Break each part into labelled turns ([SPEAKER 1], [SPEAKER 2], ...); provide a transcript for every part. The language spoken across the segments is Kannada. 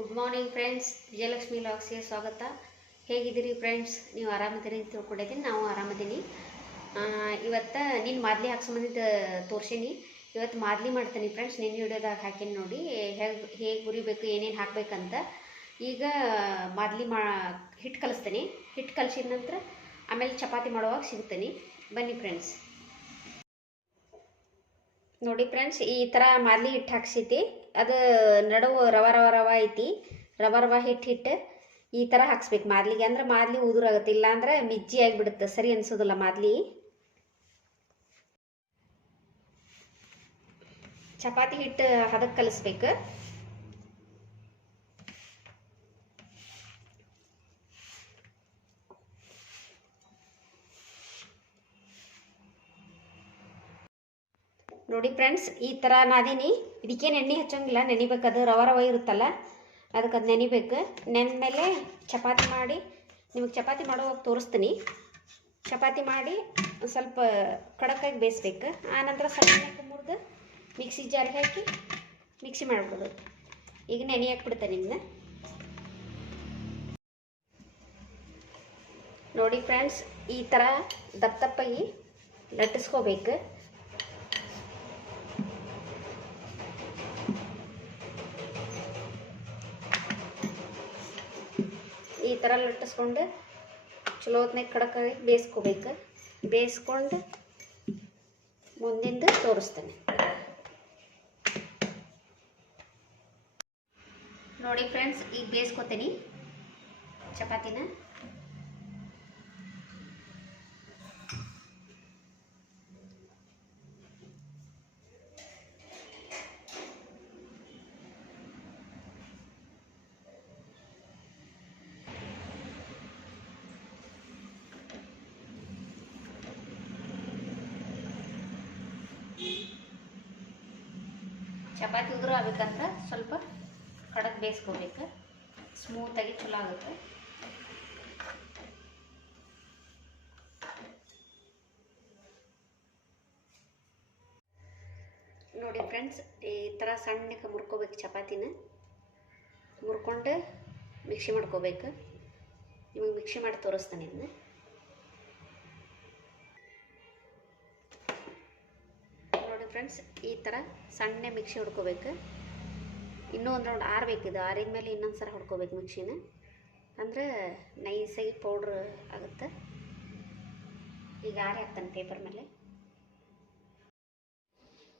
[SPEAKER 1] ಗುಡ್ ಮಾರ್ನಿಂಗ್ ಫ್ರೆಂಡ್ಸ್ ವಿಜಯಲಕ್ಷ್ಮಿ ಲಾಗ್ಸ್ಗೆ ಸ್ವಾಗತ. ಹೇಗಿದ್ದೀರಿ ಫ್ರೆಂಡ್ಸ್ ನೀವು ಆರಾಮದಿರಿ ಅಂತ ತಿಳ್ಕೊಂಡಿದ್ದೀನಿ. ನಾವು ಆರಾಮದೀನಿ. ಇವತ್ತು ನೀನು ಮಾದಲಿ ಹಾಕ್ಸ್ಬಂದಿದ್ದು ತೋರ್ಸೀನಿ. ಇವತ್ತು ಮಾದಲಿ ಮಾಡ್ತೀನಿ ಫ್ರೆಂಡ್ಸ್ ನಿನ್ನೆ ವಿಡಿಯೋದಾಗ ಹಾಕೀನಿ ನೋಡಿ. ಹೇಗೆ ಹೇಗೆ ಹುರಿಬೇಕು ಏನೇನು ಹಾಕಬೇಕಂತ. ಈಗ ಮಾದಲಿ ಮಾ ಹಿಟ್ಟು ಕಲಿಸ್ತೀನಿ. ಹಿಟ್ಟು ಕಲಿಸಿದ ನಂತರ ಆಮೇಲೆ ಚಪಾತಿ ಮಾಡುವಾಗ ಸಿಗ್ತೀನಿ. ಬನ್ನಿ ಫ್ರೆಂಡ್ಸ್ ನೋಡಿ ಫ್ರೆಂಡ್ಸ್ ಈ ಥರ ಮಾದಲಿ ಹಿಟ್ಟು ಹಾಕ್ಸೈತಿ ಅದು ನಡುವು ರವ ರವ ರವ ಐತಿ. ರವ ರವ ಹಿಟ್ಟು ಹಿಟ್ಟು ಈ ಥರ ಹಾಕ್ಸ್ಬೇಕು. ಮಾದ್ಲಿಗೆ ಅಂದ್ರೆ ಮಾದ್ಲಿ ಉದುರಾಗುತ್ತೆ ಇಲ್ಲ ಅಂದ್ರೆ ಮಿಜ್ಜಿ ಆಗಿಬಿಡುತ್ತೆ. ಸರಿ ಅನ್ಸೋದಿಲ್ಲ ಮಾದ್ಲಿ. ಚಪಾತಿ ಹಿಟ್ಟು ಹದಕ್ಕೆ ಕಲಿಸ್ಬೇಕು. ನೋಡಿ ಫ್ರೆಂಡ್ಸ್, ಈ ಥರ ನಾದೀನಿ. ಇದಕ್ಕೇನು ಎಣ್ಣೆ ಹಚ್ಚೋಂಗಿಲ್ಲ, ನೆನಿಬೇಕು. ಅದು ರವ ರವ ಇರುತ್ತಲ್ಲ, ಅದಕ್ಕೆ ಅದು ನೆನಿಬೇಕು. ನೆಂದಮೇಲೆ ಚಪಾತಿ ಮಾಡಿ, ನಿಮಗೆ ಚಪಾತಿ ಮಾಡುವಾಗ ತೋರಿಸ್ತೀನಿ. ಚಪಾತಿ ಮಾಡಿ ಸ್ವಲ್ಪ ಕಡಕಾಗಿ ಬೇಯಿಸ್ಬೇಕು. ಆನಂತರ ಸಣ್ಣಕ್ಕೆ ಮುರಿದು ಮಿಕ್ಸಿ ಜಾರಿಗೆ ಹಾಕಿ ಮಿಕ್ಸಿ ಮಾಡ್ಬೋದು. ಈಗ ನೆನೆ ಹಾಕ್ಬಿಡ್ತೇನೆ ನಿಮ್ಗೆ ನೋಡಿ ಫ್ರೆಂಡ್ಸ್, ಈ ಥರ ದಪ್ಪ ದಪ್ಪಾಗಿ ಲಟ್ಟಿಸ್ಕೋಬೇಕು. ಥರ ಲಟ್ಟಿಸ್ಕೊಂಡು ಚಲೋ ಹೊತ್ನಾಗ ಕಡಕಾಗಿ ಬೇಯಿಸ್ಕೋಬೇಕು. ಬೇಯಿಸ್ಕೊಂಡು ಮುಂದಿಂದ ತೋರಿಸ್ತೇನೆ. ನೋಡಿ ಫ್ರೆಂಡ್ಸ್ ಈಗ ಬೇಯಿಸ್ಕೊತೀನಿ ಚಪಾತಿನ. ಚಪಾತಿ ಉದುರು ಆಗ್ಬೇಕಂದ್ರೆ ಸ್ವಲ್ಪ ಕಡಕ್ ಬೇಯಿಸ್ಕೋಬೇಕು. ಸ್ಮೂತಾಗಿ ಚಲೋ ಆಗುತ್ತೆ. ನೋಡಿ ಫ್ರೆಂಡ್ಸ್ ಈ ಥರ ಸಣ್ಣಕ್ಕೆ ಮುರ್ಕೋಬೇಕು ಚಪಾತಿನ. ಮುರ್ಕೊಂಡು ಮಿಕ್ಸಿ ಮಾಡ್ಕೋಬೇಕು. ನಿಮಗೆ ಮಿಕ್ಸಿ ಮಾಡಿ ತೋರಿಸ್ತಾನೆ ಇದನ್ನ ಫ್ರೆಂಡ್ಸ್ ಈ ಥರ ಸಣ್ಣ ಮಿಕ್ಸಿ ಹೊಡ್ಕೋಬೇಕು. ಇನ್ನೂ ಒಂದು ರೌಂಡ್ ಆರ್ ಇದು ಆರಿದ ಮೇಲೆ ಇನ್ನೊಂದು ಸಲ ಹೊಡ್ಕೋಬೇಕು ಮಿಕ್ಸಿನ. ಅಂದ್ರೆ ನೈಸಾಗಿ ಪೌಡ್ರ್ ಆಗುತ್ತೆ. ಈಗ ಆರಿ ಹಾಕ್ತಾನೆ ಪೇಪರ್ ಮೇಲೆ.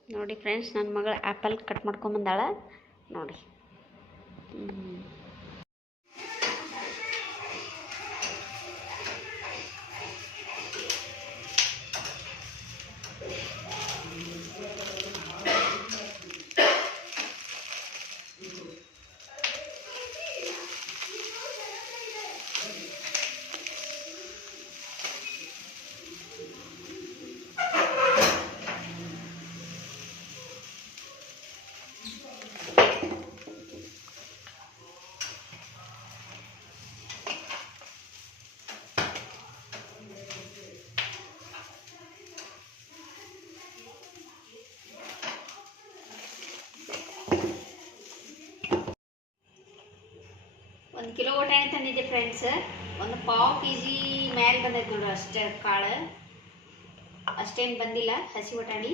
[SPEAKER 1] ನೋಡಿ ಫ್ರೆಂಡ್ಸ್ ನನ್ನ ಮಗಳು ಆ್ಯಪಲ್ ಕಟ್ ಮಾಡ್ಕೊಂಬಂದಾಳೆ ನೋಡಿ. ಒಂದು ಕಿಲೋ ಬಟಾಣಿ ತಂದಿದ್ದೆ ಫ್ರೆಂಡ್ಸ್ ಒಂದು ಪಾವು ಕೆ ಜಿ ಮ್ಯಾಲೆ ಬಂದೈತೆ ನೋಡ್ರಿ ಅಷ್ಟೇ ಕಾಳು. ಅಷ್ಟೇನು ಬಂದಿಲ್ಲ, ಹಸಿ ಬಟಾಣಿ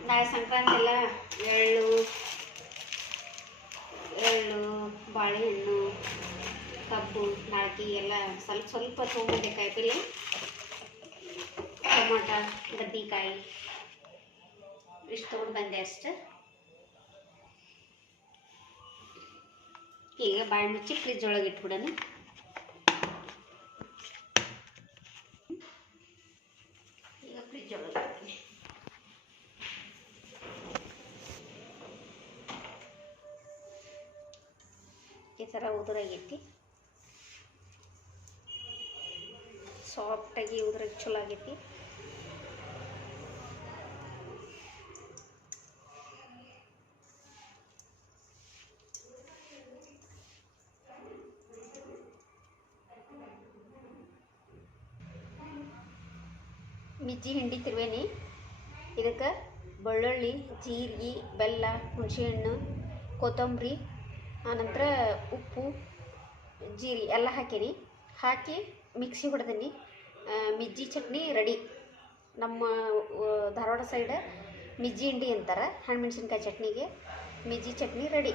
[SPEAKER 1] ನಾಳೆ ಸಂಕ್ರಾಂತಿ ಎಲ್ಲ ಎಳ್ಳು ಎಳ್ಳು, ಬಾಳೆಹಣ್ಣು, ಕಬ್ಬು, ನಾಲ್ಕಿ ಎಲ್ಲ ಸ್ವಲ್ಪ ಸ್ವಲ್ಪ ತೊಗೊಂಡೆ ಕಾಯಿಪಲ್ಲೆ ಟೊಮಾಟ, ಗದ್ದಿಕಾಯಿ, ಇಷ್ಟು ತೊಗೊಂಡು ಬಂದೆ ಅಷ್ಟೆ. ಈಗ ಬಾಳೆ ಮುಚ್ಚಿ ಫ್ರಿಜ್ ಒಳಗೆ ಇಟ್ಬಿಡೋಣ. ಈಗ ಫ್ರಿಜ್ ಒಳಗೆ ಈ ಥರ ಉದುರಾಗೈತಿ ಸಾಫ್ಟಾಗಿ ಉದುರಾಗಿ ಚಲೋ ಆಗೈತಿ ಮಿಜ್ಜಿ ಹಿಂಡಿ ತಿರುವೇನಿ ಇದಕ್ಕೆ ಬೆಳ್ಳುಳ್ಳಿ, ಜೀರಿಗೆ, ಬೆಲ್ಲ, ಹುಣಸೆಹಣ್ಣು, ಕೊತ್ತಂಬರಿ ಆನಂತರ ಉಪ್ಪು, ಜೀರಿ ಎಲ್ಲ ಹಾಕೀನಿ. ಹಾಕಿ ಮಿಕ್ಸಿ ಹೊಡೆದೀನಿ. ಮಿಜ್ಜಿ ಚಟ್ನಿ ರೆಡಿ. ನಮ್ಮ ಧಾರವಾಡ ಸೈಡ್ ಮಿಜ್ಜಿ ಹಿಂಡಿ ಅಂತಾರೆ ಹಣ್ಣು ಮೆಣಸಿನ್ಕಾಯಿ ಚಟ್ನಿಗೆ ಮಿಜ್ಜಿ ಚಟ್ನಿ ರೆಡಿ.